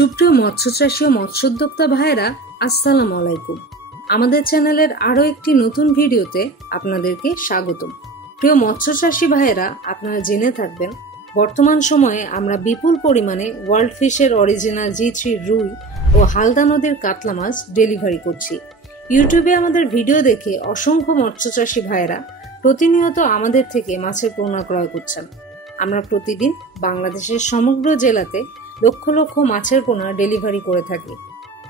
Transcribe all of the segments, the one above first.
সুপ্রিয় মৎস্যচাষী ও মৎস্যোদ্যোক্তা ভাইরা, আসসালামু আলাইকুম। আমাদের চ্যানেলের আরও একটি নতুন ভিডিওতে আপনাদেরকে স্বাগতম। প্রিয় মৎস্যচাষী ভাইরা, আপনারা জেনে থাকবেন বর্তমান সময়ে আমরা বিপুল পরিমাণে ওয়ার্ল্ড ফিশের অরিজিনাল G3 রুই ও হালদা নদীর কাতলা মাছ ডেলিভারি করছি। ইউটিউবে আমাদের ভিডিও দেখে অসংখ্য মৎস্যচাষী ভাইরা প্রতিনিয়ত আমাদের থেকে মাছের পোনা ক্রয় করছেন। আমরা প্রতিদিন বাংলাদেশের সমগ্র জেলাতে লক্ষ লক্ষ মাছের পোনা ডেলিভারি করে থাকি।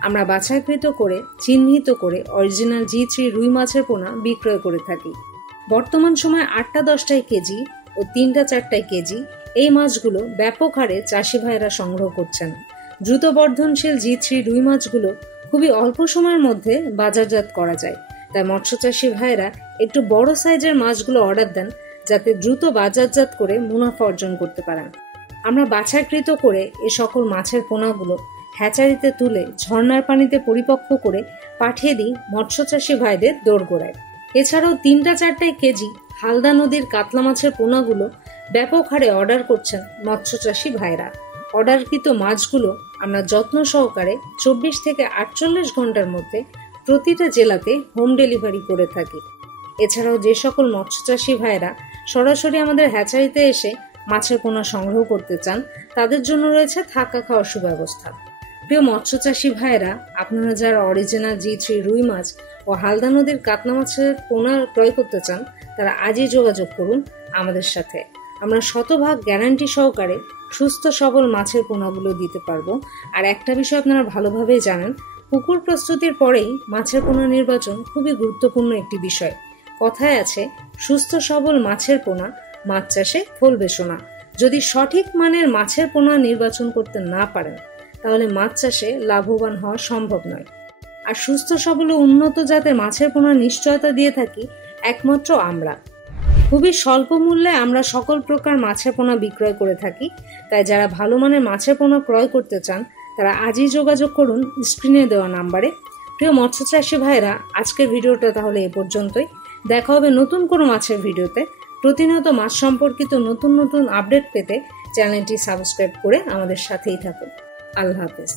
আমরা বাছাইকৃত করে চিহ্নিত করে অরিজিনাল G3 রুই মাছের পোনা বিক্রয় করে থাকি। বর্তমান সময়ে 8-10 কেজি ও 3-4 কেজি এই মাছগুলো ব্যাপক হারে চাষি ভাইরা সংগ্রহ করছেন। দ্রুত বর্ধনশীল G3 রুই মাছগুলো খুবই অল্প সময়ের মধ্যে বাজারজাত করা যায়, তাই মৎস্যচাষী ভাইরা একটু বড় সাইজের মাছগুলো অর্ডার দেন যাতে দ্রুত বাজারজাত করে মুনাফা অর্জন করতে পারেন। আমরা বাছাইকৃত করে এ সকল মাছের পোনাগুলো হ্যাচারিতে তুলে ঝর্ণার পানিতে পরিপক্ক করে পাঠিয়ে দিই মৎস্যচাষী ভাইদের দোরগোড়ায়। এছাড়াও 3-4 কেজি হালদা নদীর কাতলা মাছের পোনাগুলো ব্যাপক হারে অর্ডার করছেন মৎস্যচাষী ভাইরা। অর্ডারকৃত মাছগুলো আমরা যত্ন সহকারে 24 থেকে 48 ঘন্টার মধ্যে প্রতিটা জেলাতে হোম ডেলিভারি করে থাকি। এছাড়াও যে সকল মৎস্যচাষী ভাইরা সরাসরি আমাদের হ্যাচারিতে এসে মাছের পোনা সংগ্রহ করতে চান, তাদের জন্য রয়েছে থাকা খাওয়ার সুব্যবস্থা। প্রিয় মৎস্যচাষী ভাইরা, আপনারা যারা অরিজিনাল G3 রুই মাছ ও হালদা নদীর কাতলা মাছের পোনা ক্রয় করতে চান, তারা আজই যোগাযোগ করুন আমাদের সাথে। আমরা শতভাগ গ্যারান্টি সহকারে সুস্থ সবল মাছের পোনাগুলো দিতে পারবো। আর একটা বিষয় আপনারা ভালোভাবেই জানেন, পুকুর প্রস্তুতির পরেই মাছের পোনা নির্বাচন খুবই গুরুত্বপূর্ণ একটি বিষয়। কথায় আছে, সুস্থ সবল মাছের পোনা মাছ চাষে ফলবে সোনা। যদি সঠিক মানের মাছের পোনা নির্বাচন করতে না পারেন, তাহলে মাছ চাষে লাভবান হওয়া সম্ভব নয়। আর সুস্থ সবল ও উন্নত জাতের মাছের পোনার নিশ্চয়তা দিয়ে থাকি একমাত্র আমরা। খুবই স্বল্প মূল্যে আমরা সকল প্রকার মাছের পোনা বিক্রয় করে থাকি। তাই যারা ভালো মানের মাছের পোনা ক্রয় করতে চান, তারা আজই যোগাযোগ করুন স্ক্রিনে দেওয়া নাম্বারে। প্রিয় মৎস্যচাষী ভাইরা, আজকের ভিডিওটা তাহলে এ পর্যন্তই। দেখা হবে নতুন কোনো মাছের ভিডিওতে। প্রতিনিয়ত মাছ সম্পর্কিত নতুন নতুন আপডেট পেতে চ্যানেলটি সাবস্ক্রাইব করে আমাদের সাথেই থাকুন। আল্লাহ হাফেজ।